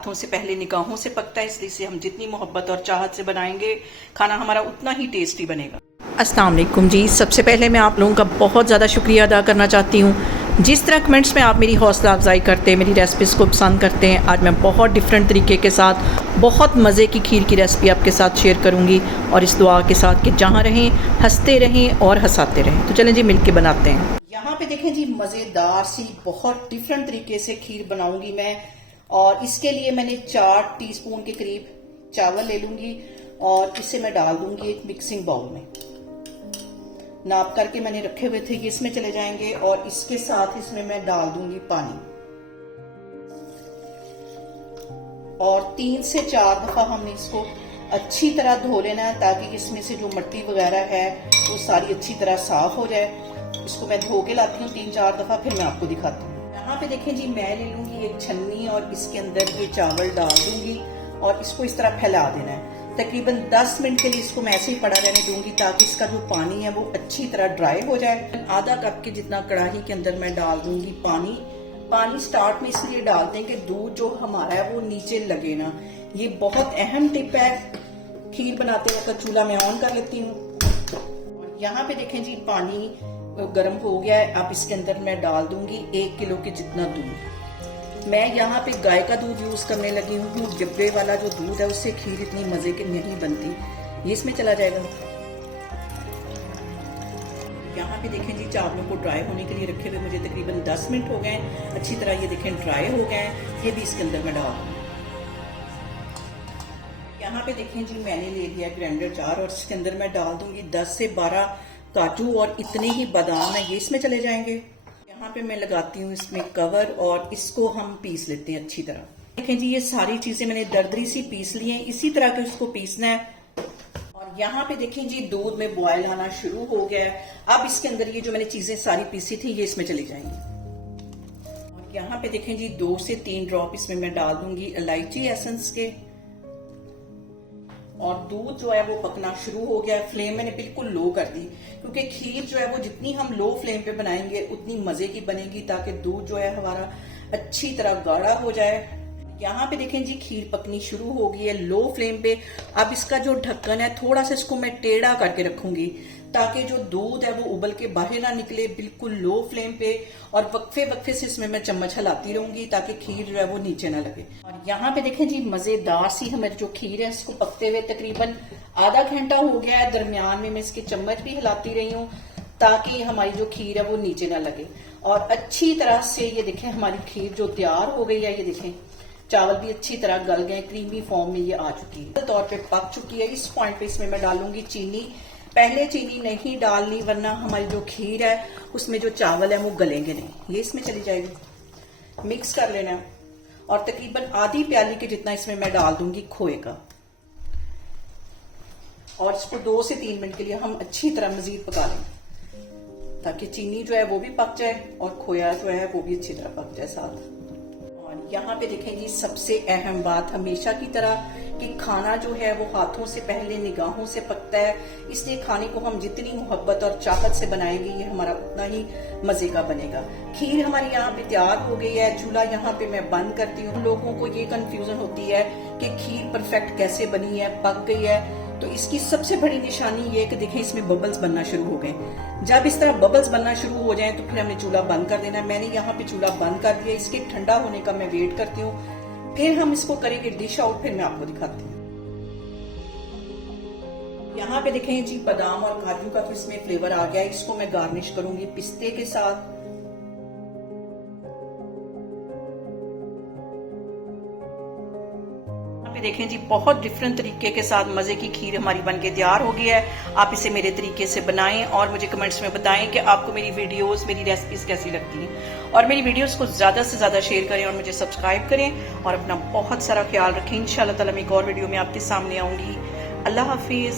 हाथों से पहले निगाहों से पकता है, इसलिए इसे हम जितनी मोहब्बत और चाहत से बनाएंगे खाना हमारा उतना ही टेस्टी बनेगा। अस्सलाम वालेकुम जी। सबसे पहले मैं आप लोगों का बहुत ज़्यादा शुक्रिया अदा करना चाहती हूँ। जिस तरह कमेंट्स में आप मेरी हौसला अफजाई करते हैं, मेरी रेसिपीज़ को पसंद करते हैं। आज मैं बहुत डिफरेंट तरीके के साथ बहुत मज़े की खीर की रेसिपी आपके साथ शेयर करूँगी, और इस दुआ के साथ कि जहाँ रहें हंसते रहें और हंसाते रहें। तो चलें जी मिल के बनाते हैं। यहाँ पे देखें जी, मज़ेदार सी बहुत डिफरेंट तरीके से खीर बनाऊँगी मैं। और इसके लिए मैंने 4 टीस्पून के करीब चावल ले लूंगी और इसे मैं डाल दूंगी एक मिक्सिंग बाउल में। नाप करके मैंने रखे हुए थे, ये इसमें चले जाएंगे। और इसके साथ इसमें मैं डाल दूंगी पानी, और 3 से 4 दफा हमने इसको अच्छी तरह धो लेना है, ताकि इसमें से जो मिट्टी वगैरह है वो सारी अच्छी तरह साफ हो जाए। इसको मैं धो के लाती हूँ 3-4 दफा, फिर मैं आपको दिखाती हूँ। यहाँ पे देखें जी, मैं ले लूंगी एक छन्नी और इसके अंदर ये चावल डाल दूंगी और इसको इस तरह फैला देना है। तकरीबन 10 मिनट के लिए इसको मैं ऐसे ही पड़ा रहने दूंगी, ताकि इसका जो पानी है वो अच्छी तरह ड्राई हो जाए। आधा कप के जितना कढ़ाई के अंदर मैं डाल दूंगी पानी। पानी स्टार्ट में इसलिए डालते हैं कि दूध जो हमारा है वो नीचे लगे ना। ये बहुत अहम टिप है। खीर बनाते वक्त चूल्हा मैं ऑन कर लेती हूँ। यहाँ पे देखें जी, पानी गर्म हो गया है। अब इसके अंदर मैं डाल दूंगी 1 किलो के जितना दूध। मैं यहाँ पे गाय का दूध यूज करने लगी हूँ। डिब्बे वाला जो दूध है उससे खीर इतनी मजे की नहीं बनती। ये इसमें चला जाएगा। यहाँ पे देखें जी, चावलों को ड्राई होने के लिए रखे हुए मुझे तकरीबन 10 मिनट हो गए। अच्छी तरह ये देखें ड्राई हो गए हैं। ये भी इसके अंदर मैं डाल दूंगी। यहाँ पे देखें जी, मैंने ले लिया ग्राइंडर जार और इसके अंदर मैं डाल दूंगी 10 से 12 काजू और इतने ही बादाम है, ये इसमें चले जाएंगे। यहाँ पे मैं लगाती हूँ इसमें कवर और इसको हम पीस लेते हैं अच्छी तरह। देखें जी, ये सारी चीजें मैंने दरदरी सी पीस ली हैं। इसी तरह के इसको पीसना है। और यहाँ पे देखें जी, दूध में बॉयल आना शुरू हो गया है। अब इसके अंदर ये जो मैंने चीजें सारी पीसी थी ये इसमें चली जाएंगी। और यहाँ पे देखें जी, 2 से 3 ड्रॉप इसमें मैं डाल दूंगी इलायची एसेंस के। और दूध जो है वो पकना शुरू हो गया है। फ्लेम मैंने बिल्कुल लो कर दी, क्योंकि खीर जो है वो जितनी हम लो फ्लेम पे बनाएंगे उतनी मजे की बनेगी, ताकि दूध जो है हमारा अच्छी तरह गाढ़ा हो जाए। यहाँ पे देखें जी, खीर पकनी शुरू हो गई है लो फ्लेम पे। अब इसका जो ढक्कन है थोड़ा सा इसको मैं टेढ़ा करके रखूंगी, ताकि जो दूध है वो उबल के बाहर ना निकले। बिल्कुल लो फ्लेम पे, और वक्फे वक्फे से इसमें मैं चम्मच हिलाती रहूंगी, ताकि खीर जो है वो नीचे ना लगे। और यहाँ पे देखें जी, मजेदार सी हमारी जो खीर है इसको पकते हुए तकरीबन आधा घंटा हो गया है। दरमियान में मैं इसके चम्मच भी हिलाती रही हूँ, ताकि हमारी जो खीर है वो नीचे ना लगे। और अच्छी तरह से ये देखें हमारी खीर जो तैयार हो गई है। ये देखें चावल भी अच्छी तरह गल गए, क्रीमी फॉर्म में ये आ चुकी है, तौर पे पक चुकी है। इस पॉइंट पे इसमें मैं डालूंगी चीनी। पहले चीनी नहीं डालनी, वरना हमारी जो खीर है उसमें जो चावल है वो गलेंगे नहीं। ये इसमें चली जाएगी। मिक्स कर लेना है। और तकरीबन आधी प्याली के जितना इसमें मैं डाल दूंगी खोए का। और इसको 2 से 3 मिनट के लिए हम अच्छी तरह मजीद पका लें, ताकि चीनी जो है वो भी पक जाए और खोया जो है वो भी अच्छी तरह पक जाए साथ। और यहाँ पे देखें जी, सबसे अहम बात हमेशा की तरह कि खाना जो है वो हाथों से पहले निगाहों से पकता है। इसलिए खाने को हम जितनी मोहब्बत और चाहत से बनाएंगे ये हमारा उतना ही मजे का बनेगा। खीर हमारी यहाँ पे तैयार हो गई है। चूल्हा यहाँ पे मैं बंद करती हूँ। लोगों को ये कंफ्यूजन होती है कि खीर परफेक्ट कैसे बनी है, पक गई है। तो इसकी सबसे बड़ी निशानी ये कि देखें इसमें बबल्स बनना शुरू हो गए। जब इस तरह बबल्स बनना शुरू हो जाए तो फिर हमने चूल्हा बंद कर देना है। मैंने यहाँ पे चूल्हा बंद कर दिया। इसके ठंडा होने का मैं वेट करती हूँ, फिर हम इसको करेंगे डिश आउट, फिर मैं आपको दिखाती हूँ। यहाँ पे देखें जी, बादाम और काजू का तो इसमें फ्लेवर आ गया है। इसको मैं गार्निश करूंगी पिस्ते के साथ। देखें जी, बहुत डिफरेंट तरीके के साथ मजे की खीर हमारी बनके तैयार हो गई है। आप इसे मेरे तरीके से बनाएं और मुझे कमेंट्स में बताएं कि आपको मेरी वीडियोस, मेरी रेसिपीज कैसी लगती हैं। और मेरी वीडियोस को ज्यादा से ज्यादा शेयर करें और मुझे सब्सक्राइब करें। और अपना बहुत सारा ख्याल रखें। इंशाल्लाह ताला मैं एक और वीडियो में आपके सामने आऊंगी। अल्लाह हाफिज।